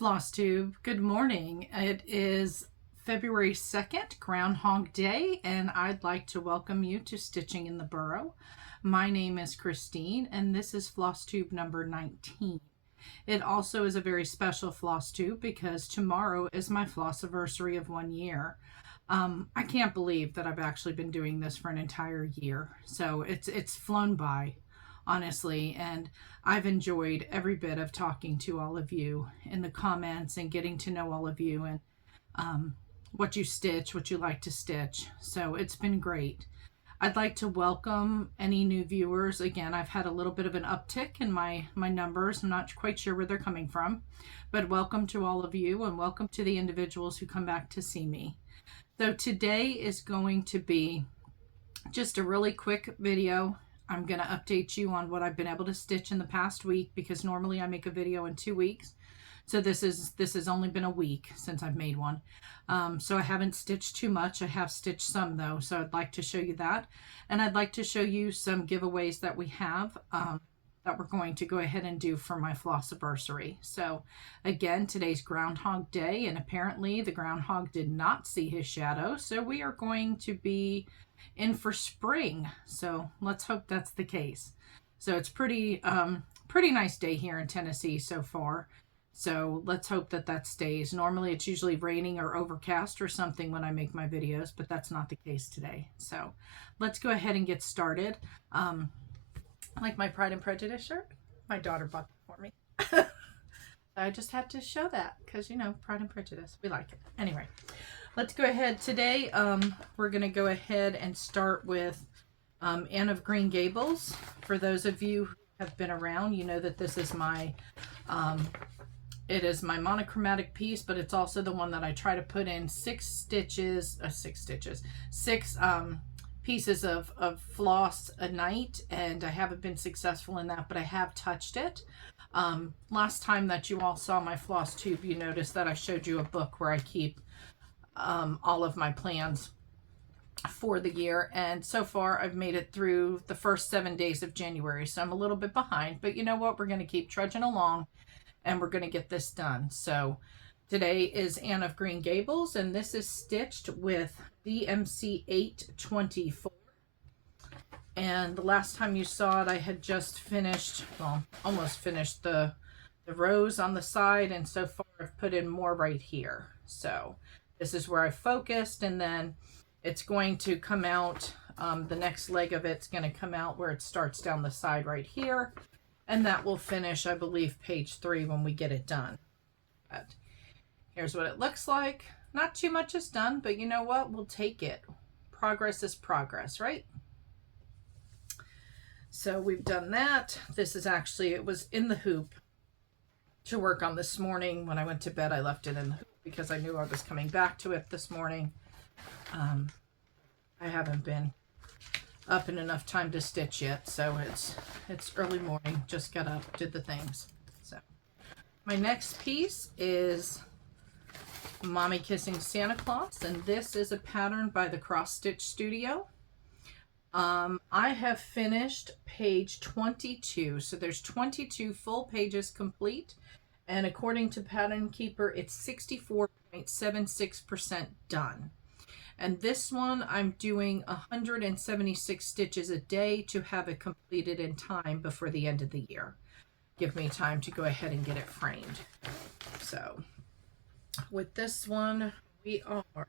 Flosstube. Good morning. It is February 2nd, Groundhog Day, and I'd like to welcome you to Stitching in the Burrow. My name is Christine, and this is Flosstube number 19. It also is a very special Flosstube because tomorrow is my Flossiversary of 1 year. I can't believe that I've actually been doing this for an entire year, so it's flown by, honestly, and I've enjoyed every bit of talking to all of you in the comments and getting to know all of you and what you stitch, what you like to stitch. So it's been great. I'd like to welcome any new viewers. Again, I've had a little bit of an uptick in my numbers. I'm not quite sure where they're coming from, but welcome to all of you and welcome to the individuals who come back to see me. So today is going to be just a really quick video. I'm going to update you on what I've been able to stitch in the past week because normally I make a video in 2 weeks. So this has only been a week since I've made one. So I haven't stitched too much. I have stitched some though, so I'd like to show you that. And I'd like to show you some giveaways that we have that we're going to go ahead and do for my Flossiversary. So again, today's Groundhog Day, and apparently the groundhog did not see his shadow. So we are going to be in for spring. So let's hope that's the case. So it's pretty nice day here in Tennessee so far. So let's hope that that stays. Normally it's usually raining or overcast or something when I make my videos, but that's not the case today. So let's go ahead and get started. Like my Pride and Prejudice shirt, my daughter bought that for me. I just had to show that because, you know, Pride and Prejudice, we like it. Anyway, let's go ahead. Today we're going to go ahead and start with Anne of Green Gables. For those of you who have been around, you know that this is my it is my monochromatic piece, but it's also the one that I try to put in six pieces of floss a night, and I haven't been successful in that, but I have touched it. Last time that you all saw my Flosstube, you noticed that I showed you a book where I keep all of my plans for the year, and so far I've made it through the first 7 days of January, so I'm a little bit behind, but you know what, we're going to keep trudging along and we're going to get this done. So today is Anne of Green Gables, and this is stitched with DMC 824, and the last time you saw it I had just finished, well, almost finished the rows on the side, and so far I've put in more right here. So this is where I focused, and then it's going to come out, the next leg of it's going to come out where it starts down the side right here, and that will finish, I believe, page 3 when we get it done. But here's what it looks like. Not too much is done, but you know what? We'll take it. Progress is progress, right? So we've done that. This is actually, it was in the hoop to work on this morning. When I went to bed, I left it in the hoop because I knew I was coming back to it this morning. I haven't been up in enough time to stitch yet, so it's early morning. Just got up, did the things. So my next piece is Mommy Kissing Santa Claus, and this is a pattern by the Cross Stitch Studio. I have finished page 22, so there's 22 full pages complete, and according to Pattern Keeper, it's 64.76% done. And this one, I'm doing 176 stitches a day to have it completed in time before the end of the year. Give me time to go ahead and get it framed. So with this one, we are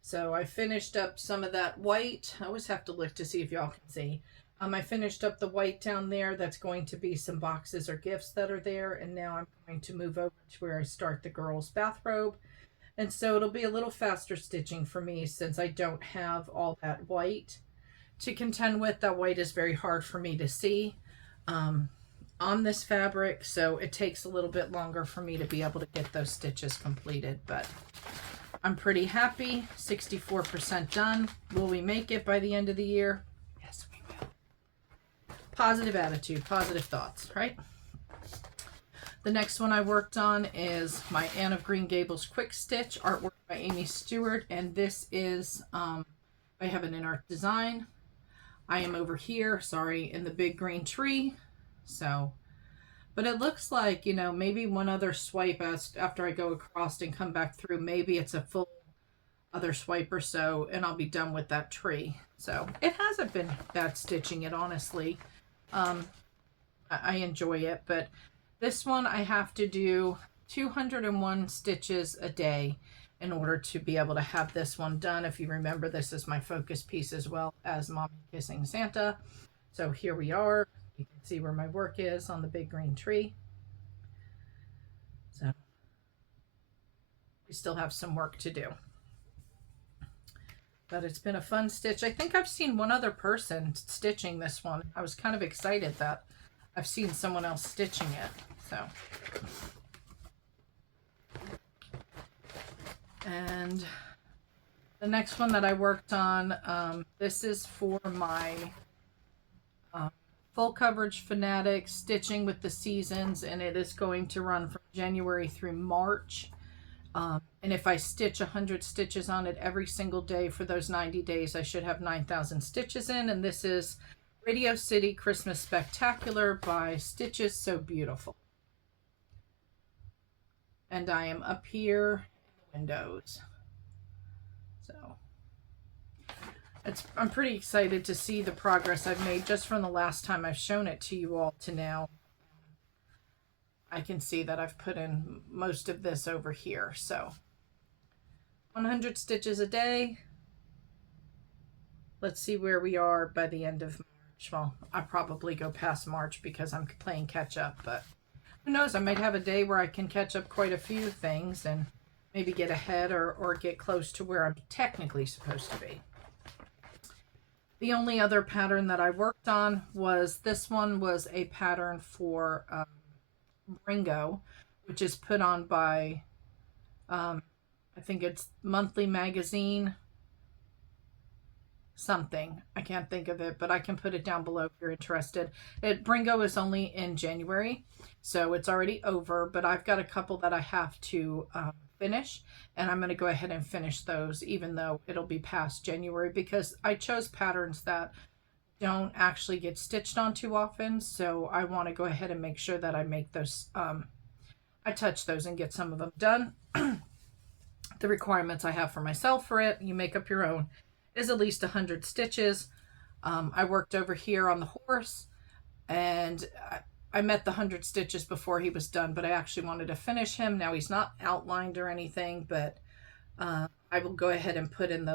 so I finished up some of that white. I always have to look to see if y'all can see. I finished up the white down there. That's going to be some boxes or gifts that are there. And now I'm going to move over to where I start the girls' bathrobe. And so it'll be a little faster stitching for me since I don't have all that white to contend with. That white is very hard for me to see on this fabric. So it takes a little bit longer for me to be able to get those stitches completed. But I'm pretty happy. 64% done. Will we make it by the end of the year? Positive attitude, positive thoughts, right? The next one I worked on is my Anne of Green Gables Quick Stitch, artwork by Amy Stewart, and this is I have it in Artecy Design. I am over here, sorry, in the big green tree So, but it looks like, you know, maybe one other swipe after I go across and come back through, maybe it's a full other swipe or so, and I'll be done with that tree. So it hasn't been bad stitching it, honestly. Um, I enjoy it, but this one I have to do 201 stitches a day in order to be able to have this one done. If you remember, this is my focus piece as well as Mommy Kissing Santa. So here we are. You can see where my work is on the big green tree. So we still have some work to do. But it's been a fun stitch. I think I've seen one other person stitching this one. I was kind of excited that I've seen someone else stitching it. So, and the next one that I worked on, this is for my full coverage fanatic stitching with the seasons, and it is going to run from January through March. And if I stitch 100 stitches on it every single day for those 90 days, I should have 9,000 stitches in. And this is Radio City Christmas Spectacular by Stitches So Beautiful. And I am up here in the windows. So I'm pretty excited to see the progress I've made just from the last time I've shown it to you all to now. I can see that I've put in most of this over here. So 100 stitches a day. Let's see where we are by the end of March. Well, I probably go past March because I'm playing catch up, but who knows? I might have a day where I can catch up quite a few things and maybe get ahead or get close to where I'm technically supposed to be. The only other pattern that I worked on was this one was a pattern for Ringo, which is put on by I think it's Monthly Magazine something. I can't think of it, but I can put it down below if you're interested. Ringo is only in January, so it's already over, but I've got a couple that I have to finish, and I'm going to go ahead and finish those even though it'll be past January, because I chose patterns that don't actually get stitched on too often, so I want to go ahead and make sure that I make those I touch those and get some of them done. The requirements I have for myself for it, you make up your own, is at least 100 stitches. I worked over here on the horse, and I met the 100 stitches before he was done, but I actually wanted to finish him. Now he's not outlined or anything, but I will go ahead and put in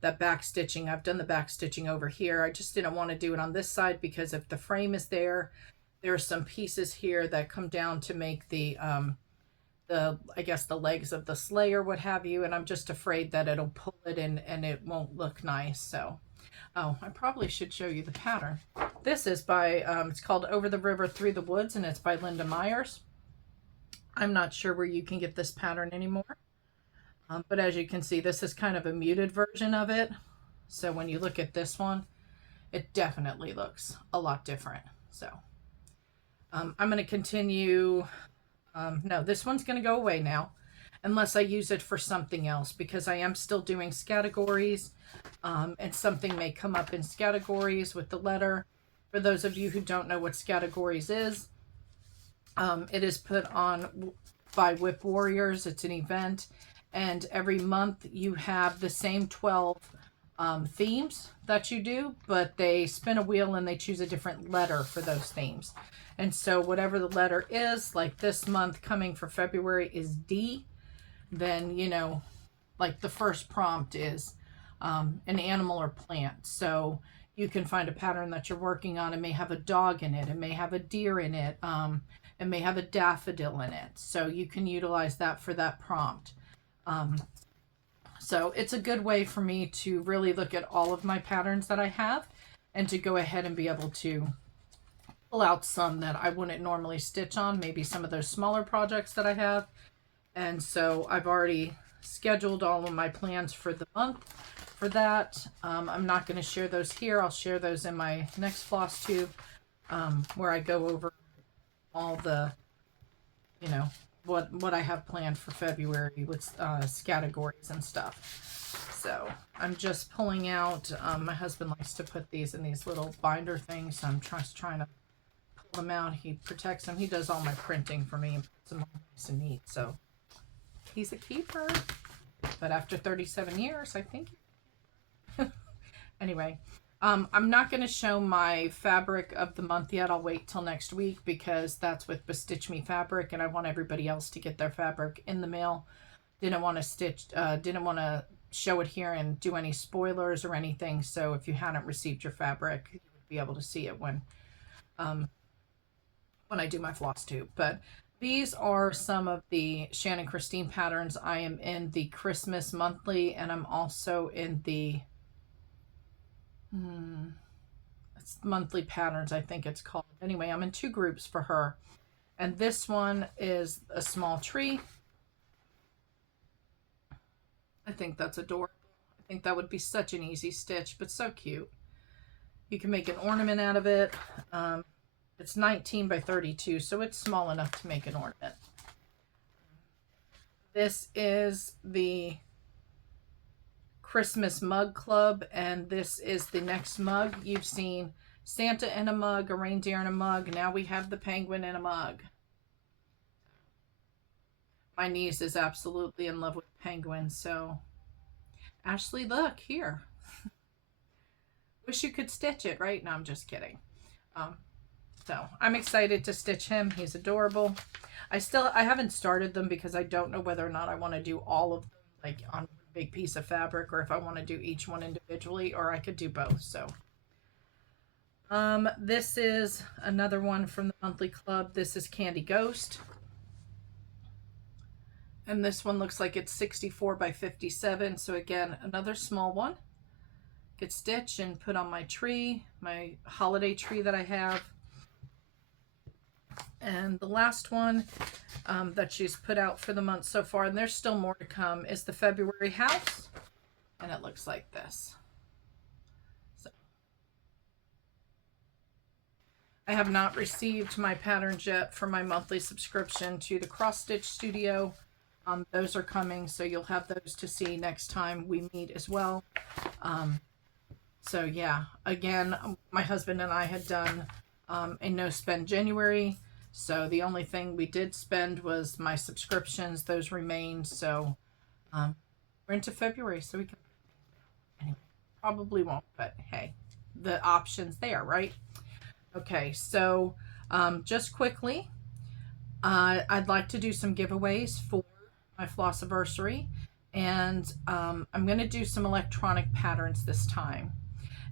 that back stitching. I've done the back stitching over here. I just didn't want to do it on this side because if the frame is there are some pieces here that come down to make the I guess the legs of the sleigh or what have you, and I'm just afraid that it'll pull it in and it won't look nice. So oh, I probably should show you the pattern. This is by it's called Over the River Through the Woods, and it's by Linda Myers. I'm not sure where you can get this pattern anymore, but as you can see, this is kind of a muted version of it. So when you look at this one, it definitely looks a lot different. So I'm going to continue. No, this one's going to go away now unless I use it for something else, because I am still doing categories, and something may come up in categories with the letter. For those of you who don't know what categories is, it is put on by Whip Warriors. It's an event, and every month you have the same 12 themes that you do, but they spin a wheel and they choose a different letter for those themes. And so whatever the letter is, like this month coming for February is D, then, you know, like the first prompt is an animal or plant. So you can find a pattern that you're working on. It may have a dog in it. It may have a deer in it. It may have a daffodil in it. So you can utilize that for that prompt. So it's a good way for me to really look at all of my patterns that I have and to go ahead and be able to pull out some that I wouldn't normally stitch on, maybe some of those smaller projects that I have. And so I've already scheduled all of my plans for the month for that. I'm not going to share those here. I'll share those in my next Flosstube, where I go over all the, you know, what I have planned for February with categories and stuff. So I'm just pulling out, my husband likes to put these in these little binder things, so I'm just trying to them out. He protects them. He does all my printing for me and puts them all nice and neat. So he's a keeper. But after 37 years, I think. Anyway, I'm not going to show my fabric of the month yet. I'll wait till next week because that's with Bestitch Me fabric, and I want everybody else to get their fabric in the mail. Didn't want to show it here and do any spoilers or anything. So if you hadn't received your fabric, you would be able to see it when I do my Flosstube. But these are some of the Shannon Christine patterns. I am in the Christmas monthly, and I'm also in the it's monthly patterns, I think it's called. Anyway, I'm in 2 groups for her. And this one is a small tree. I think that's adorable. I think that would be such an easy stitch, but so cute. You can make an ornament out of it. It's 19 by 32, so it's small enough to make an ornament. This is the Christmas Mug Club, and this is the next mug. You've seen Santa in a mug, a reindeer in a mug. Now we have the penguin in a mug. My niece is absolutely in love with penguins, so Ashley, look here. Wish you could stitch it, right? No, I'm just kidding. So I'm excited to stitch him. He's adorable. I haven't started them because I don't know whether or not I want to do all of them like on a big piece of fabric, or if I want to do each one individually, or I could do both. So this is another one from the monthly club. This is Candy Ghost. And this one looks like it's 64 by 57. So again, another small one. Get stitched and put on my tree, my holiday tree that I have. And the last one that she's put out for the month so far, and there's still more to come, is the February house. And it looks like this. So I have not received my patterns yet for my monthly subscription to the Cross Stitch Studio. Those are coming, so you'll have those to see next time we meet as well. So yeah, again, my husband and I had done a no spend January. So the only thing we did spend was my subscriptions. Those remained. So we're into February, so we can, anyway, probably won't, but hey, the option's there, right? Okay, so just quickly, I'd like to do some giveaways for my Flossiversary, and I'm going to do some electronic patterns this time.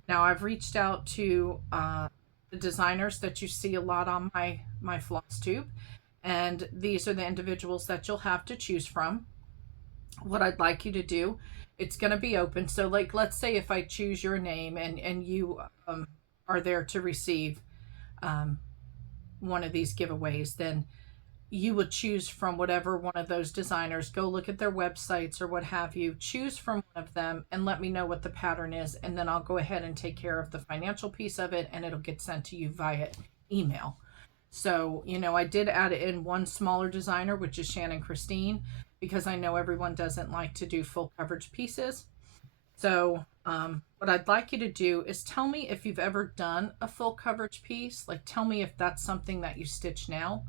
Now, I've reached out to the designers that you see a lot on my Flosstube, and these are the individuals that you'll have to choose from. What I'd like you to do, it's going to be open. So like, let's say if I choose your name and you are there to receive one of these giveaways, then you would choose from whatever one of those designers. Go look at their websites or what have you. Choose from one of them and let me know what the pattern is, and then I'll go ahead and take care of the financial piece of it, and it'll get sent to you via email. So, you know, I did add in one smaller designer, which is Shannon Christine, because I know everyone doesn't like to do full coverage pieces. So what I'd like you to do is tell me if you've ever done a full coverage piece. Like, tell me if that's something that you stitch now.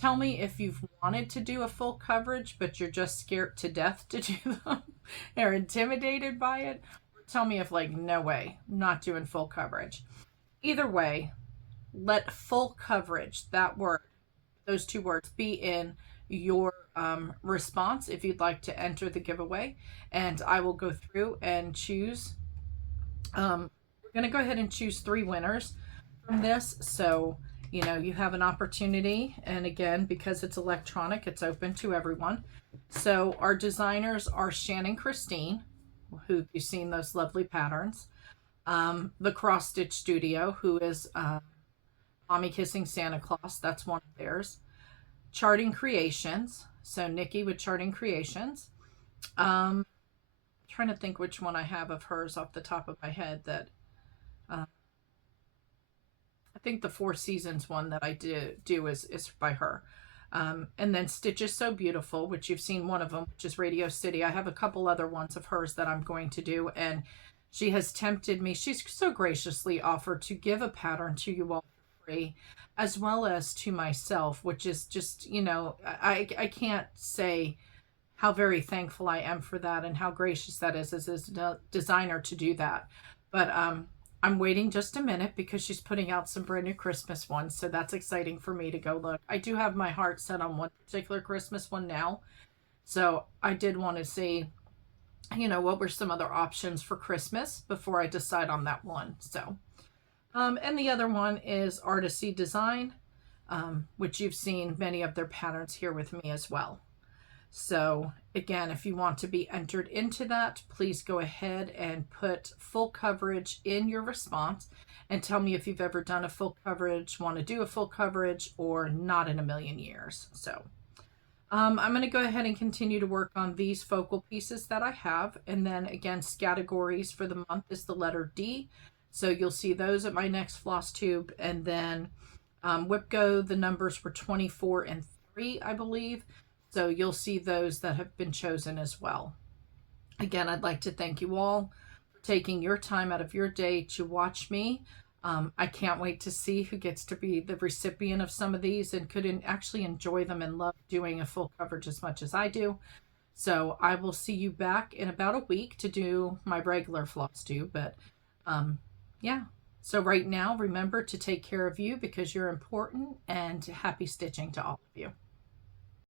Tell me if you've wanted to do a full coverage, but you're just scared to death to do them or intimidated by it. Or tell me if, like, no way, not doing full coverage. Either way, let full coverage, that word, those 2 words, be in your response if you'd like to enter the giveaway. And I will go through and choose. We're going to go ahead and choose 3 winners from this. So, you know, you have an opportunity, and again, because it's electronic, it's open to everyone. So our designers are Shannon Christine, who you've seen those lovely patterns, the Cross Stitch Studio, who is Mommy Kissing Santa Claus, that's one of theirs. Charting Creations, so Nikki with Charting Creations. Trying to think which one I have of hers off the top of my head that I think the 4 Seasons one that I do is by her. And then Stitch is So Beautiful, which you've seen one of them, which is Radio City. I have a couple other ones of hers that I'm going to do, and she has tempted me. She's so graciously offered to give a pattern to you all for Flossiversary, as well as to myself, which is just, you know, I can't say how very thankful I am for that and how gracious that is as a designer to do that. But I'm waiting just a minute because she's putting out some brand new Christmas ones, so that's exciting for me to go look. I do have my heart set on one particular Christmas one now, so I did want to see, you know, what were some other options for Christmas before I decide on that one. So, and the other one is Artecy Design, which you've seen many of their patterns here with me as well. So again, if you want to be entered into that, please go ahead and put full coverage in your response and tell me if you've ever done a full coverage, want to do a full coverage, or not in a million years. So I'm going to go ahead and continue to work on these focal pieces that I have. And then again, categories for the month is the letter D. So you'll see those at my next floss tube. And then WhipGo, the numbers were 24 and 3, I believe. So you'll see those that have been chosen as well. Again, I'd like to thank you all for taking your time out of your day to watch me. I can't wait to see who gets to be the recipient of some of these and could actually enjoy them and love doing a full coverage as much as I do. So I will see you back in about a week to do my regular floss tube. But yeah, so right now, remember to take care of you because you're important, and happy stitching to all of you.